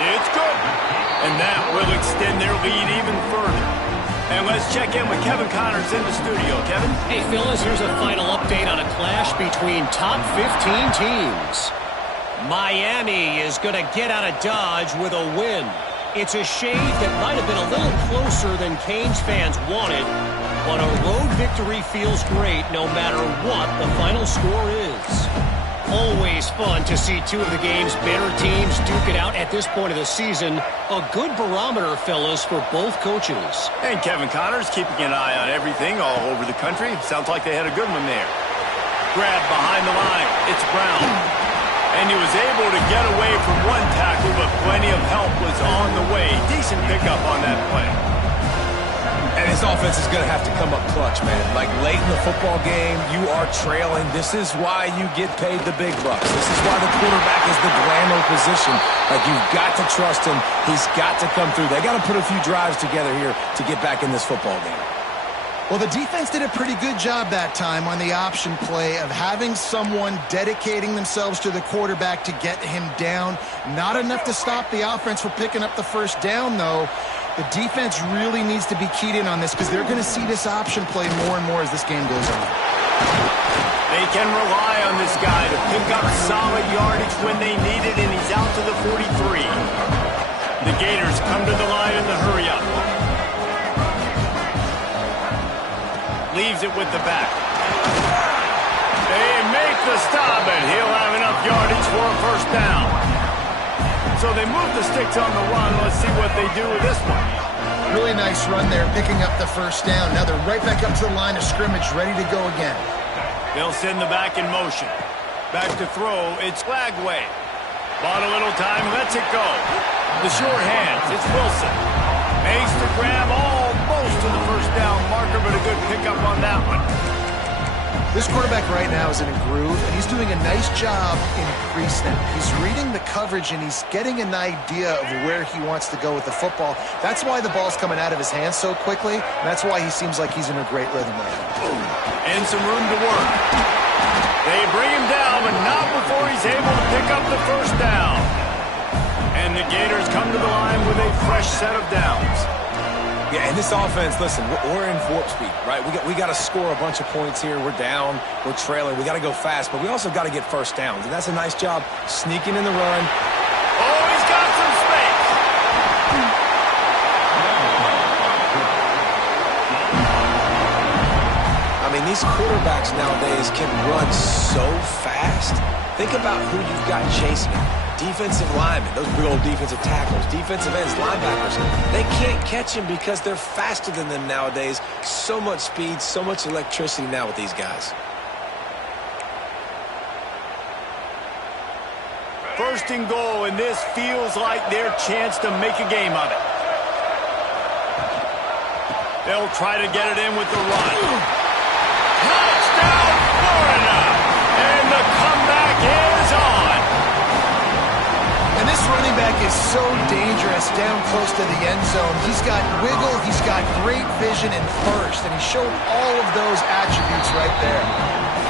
It's good. And that will extend their lead even further. And let's check in with Kevin Connors in the studio. Kevin? Hey, Phyllis, here's a final update on a clash between top 15 teams. Miami is going to get out of Dodge with a win. It's a shade that might have been a little closer than Canes fans wanted, but a road victory feels great no matter what the final score is. Always fun to see 2 of the game's better teams duke it out at this point of the season. A good barometer, fellas, for both coaches. And Kevin Connors keeping an eye on everything all over the country. Sounds like they had a good one there. Grab behind the line. It's Brown. And he was able to get away from one tackle, but plenty of help was on the way. Decent pickup on that play. And his offense is going to have to come up clutch, man. Like late in the football game, you are trailing. This is why you get paid the big bucks. This is why the quarterback is the glamour position. Like, you've got to trust him. He's got to come through. They got to put a few drives together here to get back in this football game. Well, the defense did a pretty good job that time on the option play of having someone dedicating themselves to the quarterback to get him down. Not enough to stop the offense from picking up the first down, though. The defense really needs to be keyed in on this because they're going to see this option play more and more as this game goes on. They can rely on this guy to pick up solid yardage when they need it, and he's out to the 43. The Gators come to the line in the hurry-up. Leaves it with the back. They make the stop, and he'll have enough yardage for a first down. So they move the sticks on the run. Let's see what they do with this one. Really nice run there, picking up the first down. Now they're right back up to the line of scrimmage, ready to go again. They'll send the back in motion. Back to throw, it's Lagway. Bought a little time, lets it go. The sure hands, it's Wilson. Makes the grab almost to the first down marker, but a good pickup on that one. This quarterback right now is in a groove, and he's doing a nice job in pre-snap. He's reading the coverage, and he's getting an idea of where he wants to go with the football. That's why the ball's coming out of his hands so quickly, and that's why he seems like he's in a great rhythm right now. And some room to work. They bring him down, but not before he's able to pick up the first down. And the Gators come to the line with a fresh set of downs. Yeah, and this offense, listen, we're in warp speed, right? We got to score a bunch of points here. We're down. We're trailing. We got to go fast, but we also got to get first downs. And that's a nice job sneaking in the run. Oh, he's got some space. I mean, these quarterbacks nowadays can run so fast. Think about who you've got chasing him. Defensive linemen, those big old defensive tackles, defensive ends, linebackers, they can't catch him because they're faster than them nowadays. So much speed, so much electricity now with these guys. First and goal, and this feels like their chance to make a game of it. They'll try to get it in with the run. Touchdown, Florida! And the comeback is on. And this running back is so dangerous down close to the end zone. He's got wiggle, he's got great vision in first, and he showed all of those attributes right there.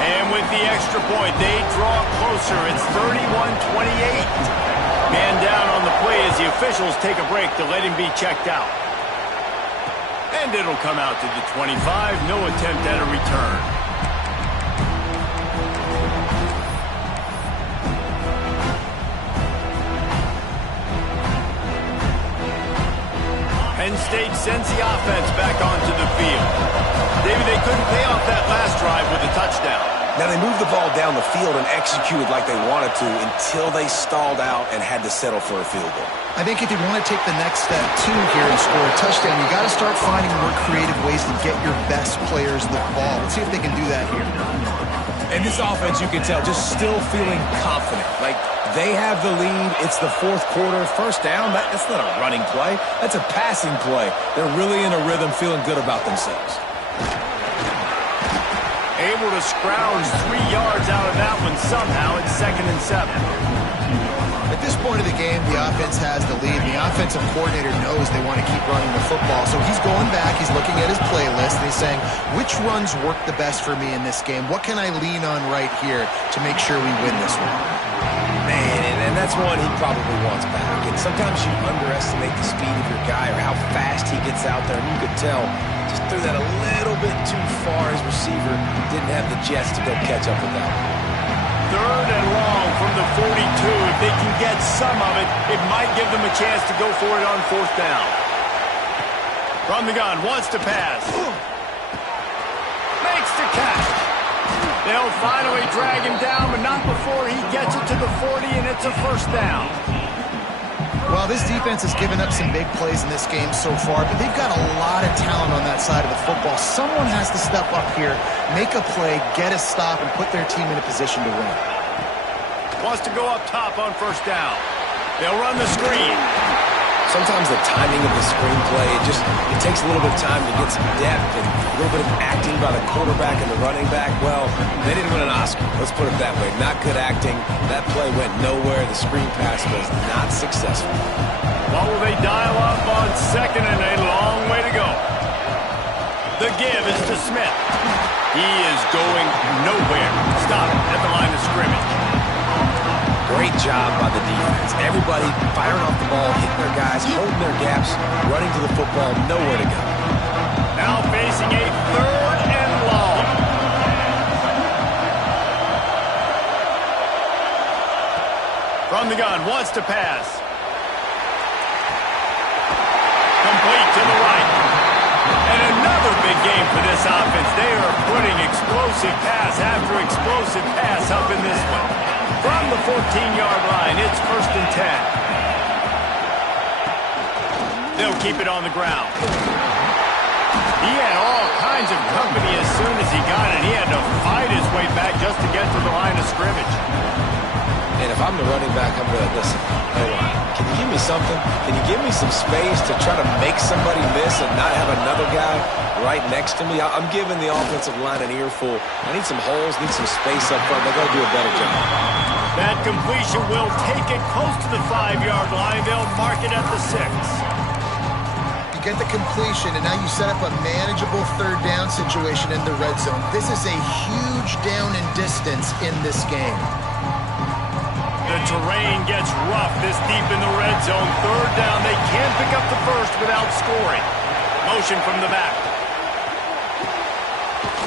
And with the extra point, they draw closer. It's 31-28. Man down on the play as the officials take a break to let him be checked out. And it'll come out to the 25. No attempt at a return. Penn State sends the offense back onto the field. David, they couldn't pay off that last drive with a touchdown. Now, they moved the ball down the field and executed like they wanted to until they stalled out and had to settle for a field goal. I think if you want to take the next step, too, here and score a touchdown, you got to start finding more creative ways to get your best players the ball. Let's see if they can do that here. And this offense, you can tell, just still feeling confident. Like, they have the lead. It's the fourth quarter. First down, that's not a running play. That's a passing play. They're really in a rhythm, feeling good about themselves. Able to scrounge 3 yards out of that one somehow. It's 2nd and 7. At this point of the game, the offense has the lead. The offensive coordinator knows they want to keep running the football. So he's going back, he's looking at his playlist, and he's saying, which runs work the best for me in this game? What can I lean on right here to make sure we win this one? Man, and that's one he probably wants back. And sometimes you underestimate the speed of your guy or how fast he gets out there. And you could tell, just threw that a little bit too far. His receiver didn't have the jets to go catch up with that one. 3rd and long from the 42. If they can get some of it, it might give them a chance to go for it on 4th down. From the gun, wants to pass. Makes the catch. They'll finally drag him down, but not before he gets it to the 40, and it's a 1st down. Well, this defense has given up some big plays in this game so far, but they've got a lot of talent on that side of the football. Someone has to step up here, make a play, get a stop, and put their team in a position to win. Wants to go up top on 1st down. They'll run the screen. Sometimes the timing of the screenplay, it takes a little bit of time to get some depth and a little bit of acting by the quarterback and the running back. Well, they didn't win an Oscar. Let's put it that way. Not good acting. That play went nowhere. The screen pass was not successful. What will they dial up on 2nd and a long way to go? The give is to Smith. He is going nowhere. Stop at the line of scrimmage. Great job by the defense. Everybody firing off the ball, hitting their guys, holding their gaps, running to the football, nowhere to go. Now facing a 3rd and long. From the gun, wants to pass. Complete to the right. And another big game for this offense. They are putting explosive pass after explosive pass up in this one. From the 14-yard line, it's 1st and 10. They'll keep it on the ground. He had all kinds of company as soon as he got it. He had to fight his way back just to get to the line of scrimmage. And if I'm the running back, I'm going to listen. Hey, can you give me something? Can you give me some space to try to make somebody miss and not have another guy right next to me? I'm giving the offensive line an earful. I need some holes, need some space up front. They've got to do a better job. That completion will take it close to the 5-yard line. They'll mark it at the 6. You get the completion, and now you set up a manageable 3rd down situation in the red zone. This is a huge down in distance in this game. The terrain gets rough this deep in the red zone. 3rd down. They can't pick up the first without scoring. Motion from the back.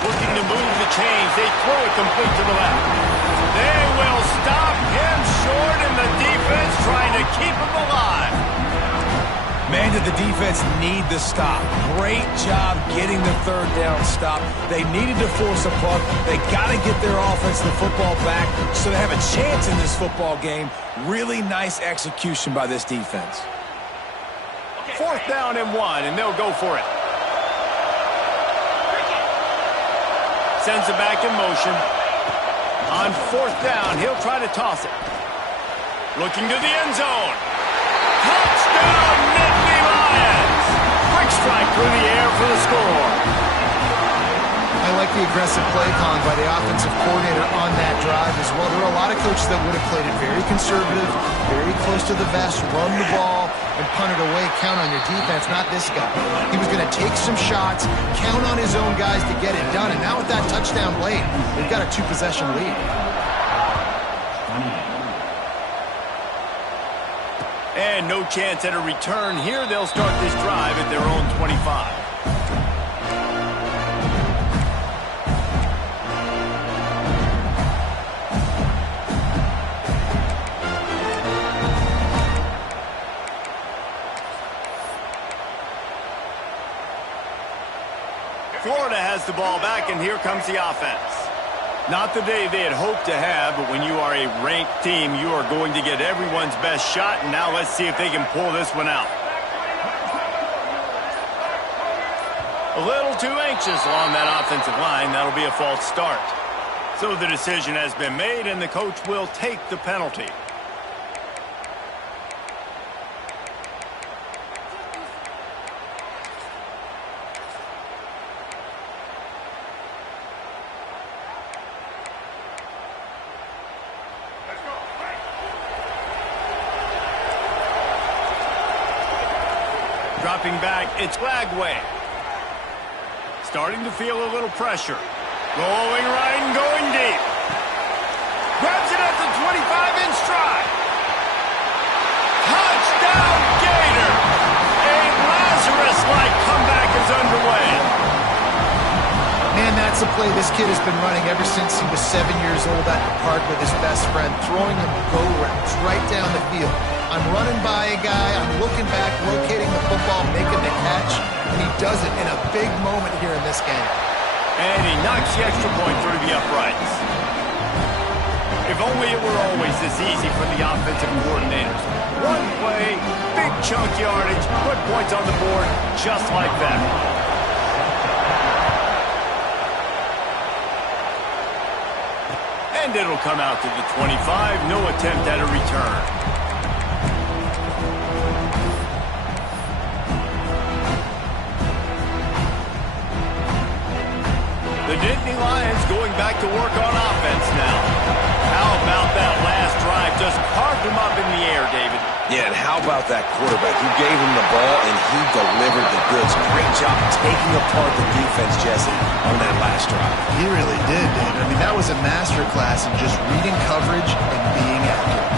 Looking to move the chains. They throw it complete to the left. They will stop him short, and the defense trying to keep him alive. Man, did the defense need the stop. Great job getting the 3rd down stop. They needed to force a punt. They got to get their offense the football back so they have a chance in this football game. Really nice execution by this defense. 4th down and 1, and they'll go for it. Sends it back in motion. On 4th down, he'll try to toss it. Looking to the end zone. Touchdown, Nittany Lions! Quick strike through the air for the score. I like the aggressive play calling by the offensive coordinator on that drive as well. There are a lot of coaches that would have played it very conservative, very close to the vest, run the ball, and punt it away. Count on your defense, not this guy. He was going to take some shots, count on his own guys to get it done. And now with that touchdown late, they've got a 2-possession lead. And no chance at a return here. They'll start this drive at their own 25. Florida has the ball back, and here comes the offense. Not the day they had hoped to have, but when you are a ranked team, you are going to get everyone's best shot, and now let's see if they can pull this one out. A little too anxious along that offensive line. That'll be a false start. So the decision has been made, and the coach will take the penalty. Dropping back, it's Lagway. Starting to feel a little pressure. Going right and going deep. Grabs it at the 25 in stride. Touchdown Gator! A Lazarus-like comeback is underway. Man, that's a play this kid has been running ever since he was 7 years old at the park with his best friend, throwing him go routes right down the field. I'm running by a guy, I'm looking back, locating the football, making the catch, and he does it in a big moment here in this game. And he knocks the extra point through the uprights. If only it were always this easy for the offensive coordinators. One play, big chunk yardage, put points on the board just like that. And it'll come out to the 25, no attempt at a return. The Nittany Lions going back to work on offense now. How about that last drive? Just carved him up in the air, David. Yeah, and how about that quarterback? You gave him the ball, and he delivered the goods. Great job taking apart the defense, Jesse, on that last drive. He really did, David. I mean, that was a masterclass in just reading coverage and being accurate.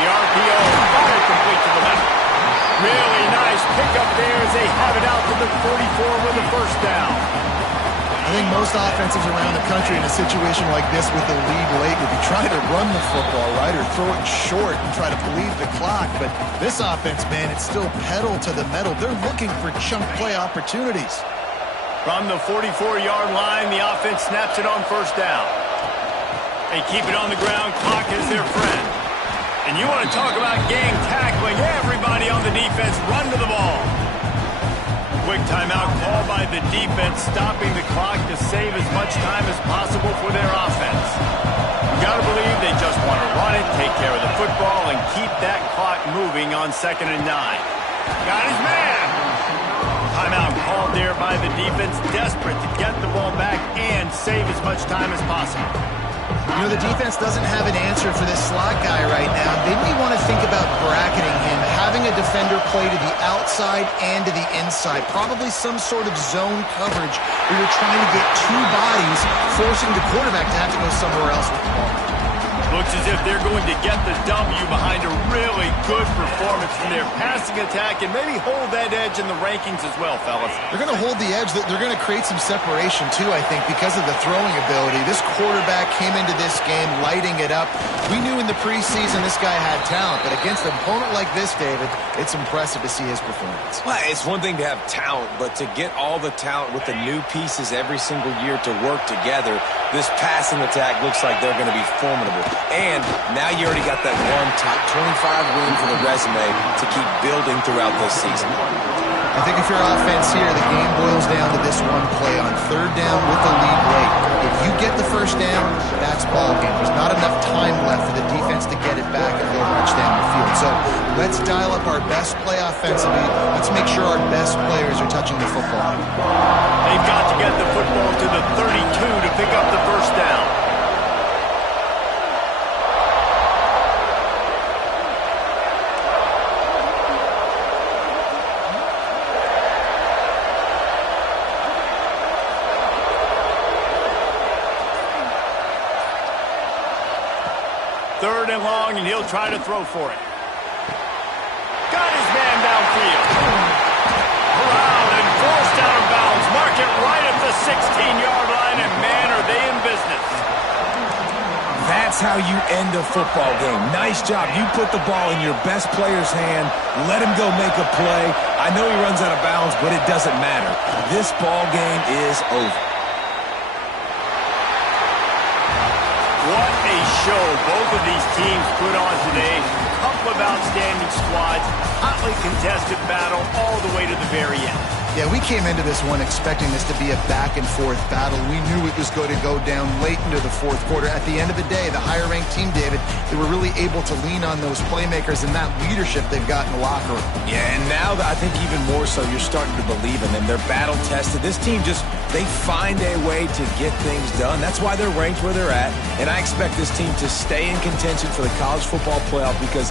The RPO, very complete to the left. Really nice pickup there as they have it out to the 44 with a first down. I think most offenses around the country in a situation like this with the lead late would be trying to run the football, right, or throw it short and try to bleed the clock. But this offense, man, it's still pedal to the metal. They're looking for chunk play opportunities. From the 44-yard line, the offense snaps it on first down. They keep it on the ground. Clock is their friend. And you want to talk about gang tackling. Everybody on the defense run to the ball. Quick timeout call by the defense, stopping the clock to save as much time as possible for their offense. You got to believe they just want to run it, take care of the football, and keep that clock moving on 2nd and 9. Got his man. Timeout called there by the defense, desperate to get the ball back and save as much time as possible. You know, the defense doesn't have an answer for this slot guy right now. They may want to think about bracketing him, having a defender play to the outside and to the inside. Probably some sort of zone coverage where you're trying to get two bodies, forcing the quarterback to have to go somewhere else with the ball. Looks as if they're going to get the W behind a really good performance from their passing attack and maybe hold that edge in the rankings as well, fellas. They're going to hold the edge. They're going to create some separation, too, I think, because of the throwing ability. This quarterback came into this game lighting it up. We knew in the preseason this guy had talent, but against an opponent like this, David, it's impressive to see his performance. Well, it's one thing to have talent, but to get all the talent with the new pieces every single year to work together, this passing attack looks like they're going to be formidable. And now you already got that one top 25 win for the resume to keep building throughout this season. I think if you're offense here, the game boils down to this one play on 3rd down with the lead late. If you get the first down, that's ball game. There's not enough time left for the defense to get it back and go march down the field. So let's dial up our best play offensively. Let's make sure our best players are touching the football. They've got to get the football to the 32 to pick up the first down. Third and long, and he'll try to throw for it. Got his man downfield. Corralled and forced out of bounds. Mark it right at the 16-yard line, and man, are they in business. That That's how you end a football game. Nice job. You put the ball in your best player's hand. Let him go make a play. I know he runs out of bounds, but it doesn't matter. This ball game is over. What a show both of these teams put on today. A couple of outstanding squads. Hotly contested battle all the way to the very end. Yeah, we came into this one expecting this to be a back-and-forth battle. We knew it was going to go down late into the fourth quarter. At the end of the day, the higher-ranked team, David, they were really able to lean on those playmakers and that leadership they've got in the locker room. Yeah, and now I think even more so, you're starting to believe in them. They're battle-tested. This team they find a way to get things done. That's why they're ranked where they're at. And I expect this team to stay in contention for the college football playoff because